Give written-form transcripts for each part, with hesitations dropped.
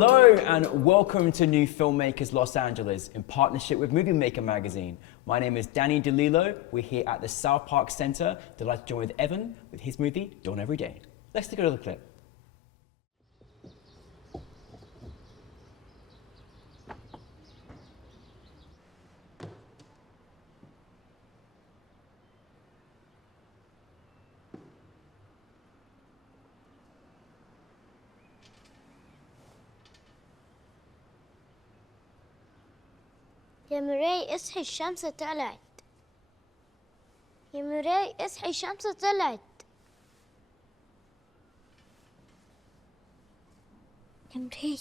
Hello and welcome to New Filmmakers Los Angeles in partnership with Movie Maker magazine. My name is Danny DeLillo. We're here at the South Park Center. Delighted to join with Evan with his movie, Dawn Every Day. Let's take a little clip. يا مراي اصحي الشمس طلعت. يا مراي اصحي الشمس طلعت. يا مراي.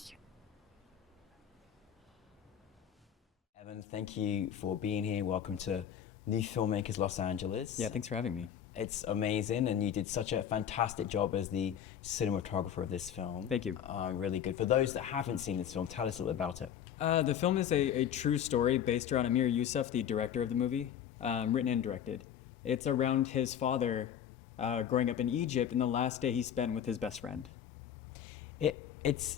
Evan, thank you for being here. Welcome to New Filmmakers Los Angeles. Yeah, thanks for having me. It's amazing, and you did such a fantastic job as the cinematographer of this film. Thank you. Really good. For those that haven't seen this film, tell us a little bit about it. The film is a true story based around Amir Yusuf, the director of the movie, written and directed. It's around his father growing up in Egypt and the last day he spent with his best friend. It's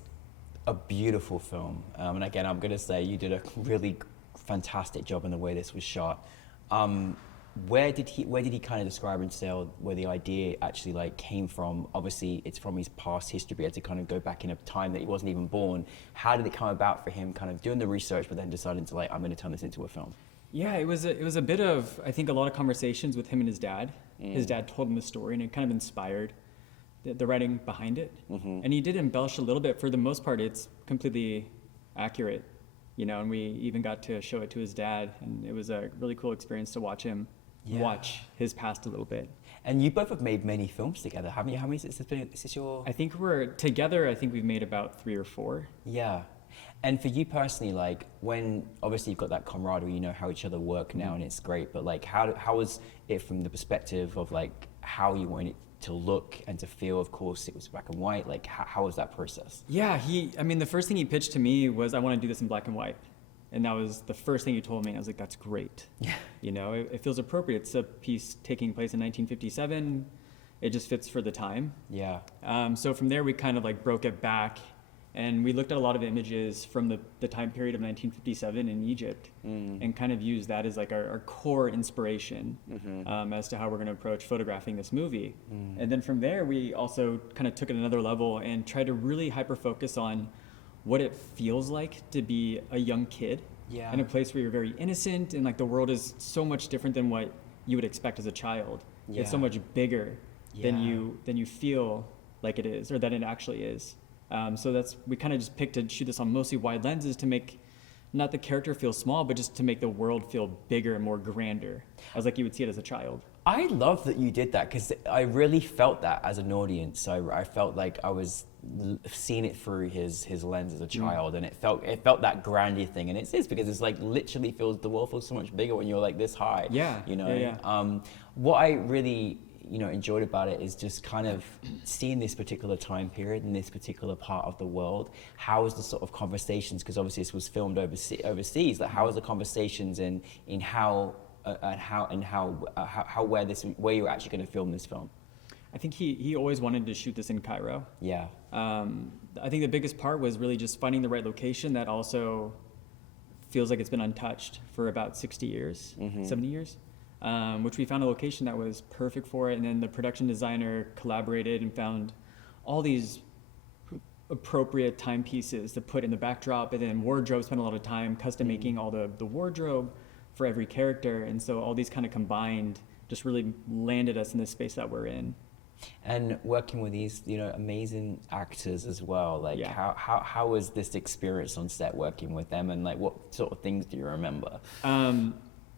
a beautiful film, and again, I'm going to say you did a really fantastic job in the way this was shot. Where did he kind of describe and say where the idea actually like came from? Obviously, it's from his past history. He had to kind of go back in a time that he wasn't even born. How did it come about for him, kind of doing the research, but then deciding to like, I'm going to turn this into a film? Yeah, it was a bit of, I think, a lot of conversations with him and his dad. His dad told him the story, and it kind of inspired the writing behind it. And he did embellish a little bit. For the most part, it's completely accurate, you know. And we even got to show it to his dad, and it was a really cool experience to watch him. Watch his past a little bit. And you both have made many films together, haven't you? How many is this your? I think we're together. I think we've made about 3 or 4. Yeah. And for you personally, like when obviously you've got that camaraderie, you know how each other work now, and it's great. But like, how was it from the perspective of like how you wanted it to look and to feel? Of course, it was black and white. Like, how was that process? Yeah, I mean, the first thing he pitched to me was, I want to do this in black and white. And that was the first thing he told me. I was like, that's great. Yeah. You know, it feels appropriate. It's a piece taking place in 1957. It just fits for the time. Yeah. So from there, we kind of like broke it back, and we looked at a lot of images from the time period of 1957 in Egypt, and kind of used that as like our core inspiration as to how we're going to approach photographing this movie. And then from there, we also kind of took it another level and tried to really hyper focus on what it feels like to be a young kid in a place where you're very innocent, and like the world is so much different than what you would expect as a child. It's so much bigger than you feel like it is, or that it actually is. So we kind of just picked to shoot this on mostly wide lenses to make not the character feel small, but just to make the world feel bigger and more grander, as like you would see it as a child. I love that you did that, because I really felt that as an audience. I felt like I was seeing it through his lens as a child, and it felt that grandeur thing, and it is, because it's like literally the world feels so much bigger when you're like this high. Yeah. You know. Yeah. What I really enjoyed about it is just kind of seeing this particular time period in this particular part of the world. How is the sort of conversations, because obviously this was filmed overseas, like how is the conversations in how where you're actually going to film this film? I think he always wanted to shoot this in Cairo. Yeah. I think the biggest part was really just finding the right location that also feels like it's been untouched for about 60 years, 70 years, which we found a location that was perfect for it. And then the production designer collaborated and found all these appropriate timepieces to put in the backdrop, and then wardrobe, spent a lot of time custom making all the wardrobe for every character. And so all these kind of combined just really landed us in the space that we're in. And working with these, amazing actors as well. Like, how was this experience on set working with them, and like what sort of things do you remember?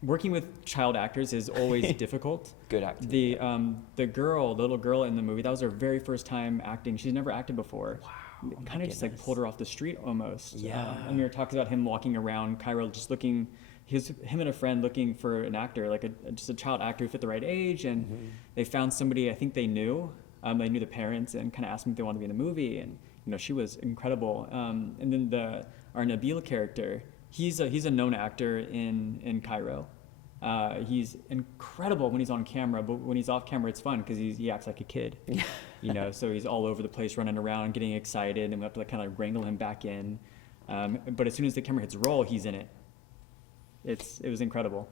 Working with child actors is always difficult. Good acting. The little girl in the movie, that was her very first time acting. She's never acted before. Wow. Kind of just like pulled her off the street almost. Yeah. Amir talks about him walking around Cairo, just looking. Him and a friend looking for an actor, like just a child actor who fit the right age, and they found somebody I think they knew. They knew the parents, and kind of asked them if they wanted to be in the movie, and she was incredible. And then our Nabil character, he's a known actor in Cairo, He's incredible when he's on camera, but when he's off camera, it's fun because he acts like a kid, you know. So he's all over the place, running around, getting excited, and we have to like kind of wrangle him back in. But as soon as the camera hits roll, he's in it. It was incredible.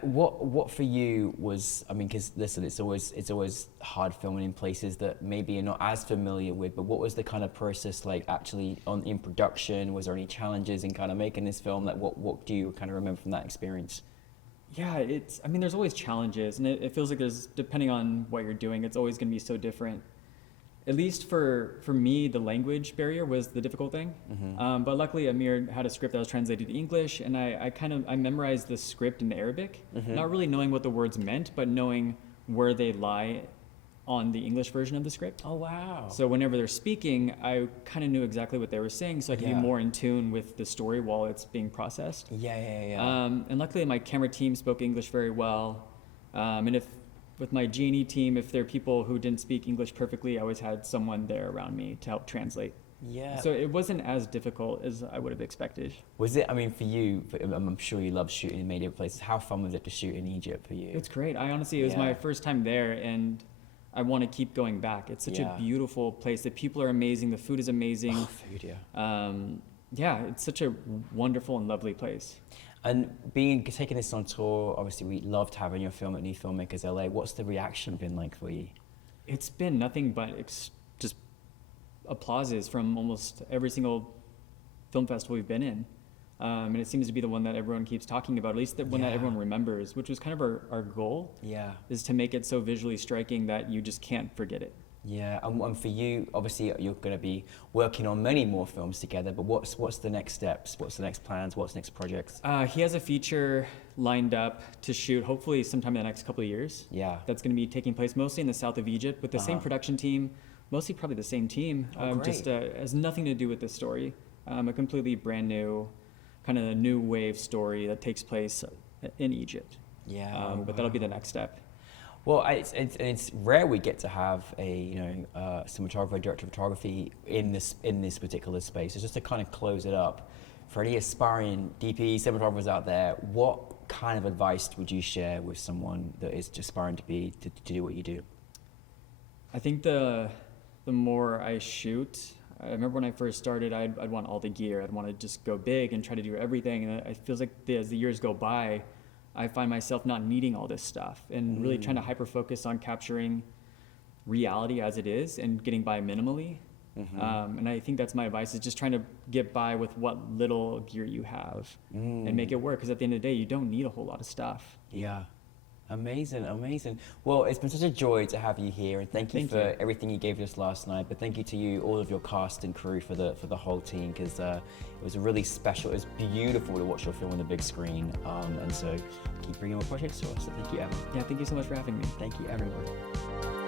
What for you was, I mean, because listen, it's always hard filming in places that maybe you're not as familiar with, but what was the kind of process like actually in production? Was there any challenges in kind of making this film? Like what do you kind of remember from that experience? Yeah, I mean, there's always challenges, and it feels like depending on what you're doing, it's always going to be so different. At least for me, the language barrier was the difficult thing. But luckily, Amir had a script that was translated to English, and I memorized the script in Arabic, not really knowing what the words meant, but knowing where they lie on the English version of the script. Oh, wow. So whenever they're speaking, I kind of knew exactly what they were saying, so I could be more in tune with the story while it's being processed. Yeah. And luckily, my camera team spoke English very well. And with my G&E team, if there are people who didn't speak English perfectly, I always had someone there around me to help translate. Yeah. So it wasn't as difficult as I would have expected. Was it, I mean, for you, I'm sure you love shooting in many different places. How fun was it to shoot in Egypt for you? It's great. It was my first time there, and I want to keep going back. It's such a beautiful place. The people are amazing. The food is amazing. Oh, food, yeah. It's such a wonderful and lovely place. And taking this on tour, obviously we loved having your film at NewFilmmakers LA. What's the reaction been like for you? It's been nothing but just applauses from almost every single film festival we've been in. And it seems to be the one that everyone keeps talking about, at least the one that everyone remembers, which was kind of our goal. Yeah. Is to make it so visually striking that you just can't forget it. Yeah, and for you, obviously you're going to be working on many more films together, but what's the next steps? What's the next plans? What's the next projects? He has a feature lined up to shoot hopefully sometime in the next couple of years. Yeah. That's going to be taking place mostly in the south of Egypt with the same production team, mostly probably the same team. Just has nothing to do with this story. A completely brand new, kind of a new wave story that takes place in Egypt. Yeah. But that'll be the next step. Well, it's rare we get to have a cinematographer, director of photography in this particular space. So just to kind of close it up, for any aspiring DP cinematographers out there, what kind of advice would you share with someone that is aspiring to do what you do? I think the more I shoot, I remember when I first started, I'd want all the gear. I'd want to just go big and try to do everything. And it feels like as the years go by, I find myself not needing all this stuff and really trying to hyper-focus on capturing reality as it is and getting by minimally. And I think that's my advice, is just trying to get by with what little gear you have and make it work. Because at the end of the day, you don't need a whole lot of stuff. Yeah. Amazing. Well, it's been such a joy to have you here, and thank you for everything you gave us last night. But thank you to you, all of your cast and crew, for the whole team, because it was a really special. It was beautiful to watch your film on the big screen, and so keep bringing more projects to us. So thank you, Evan. Yeah, thank you so much for having me. Thank you, everyone.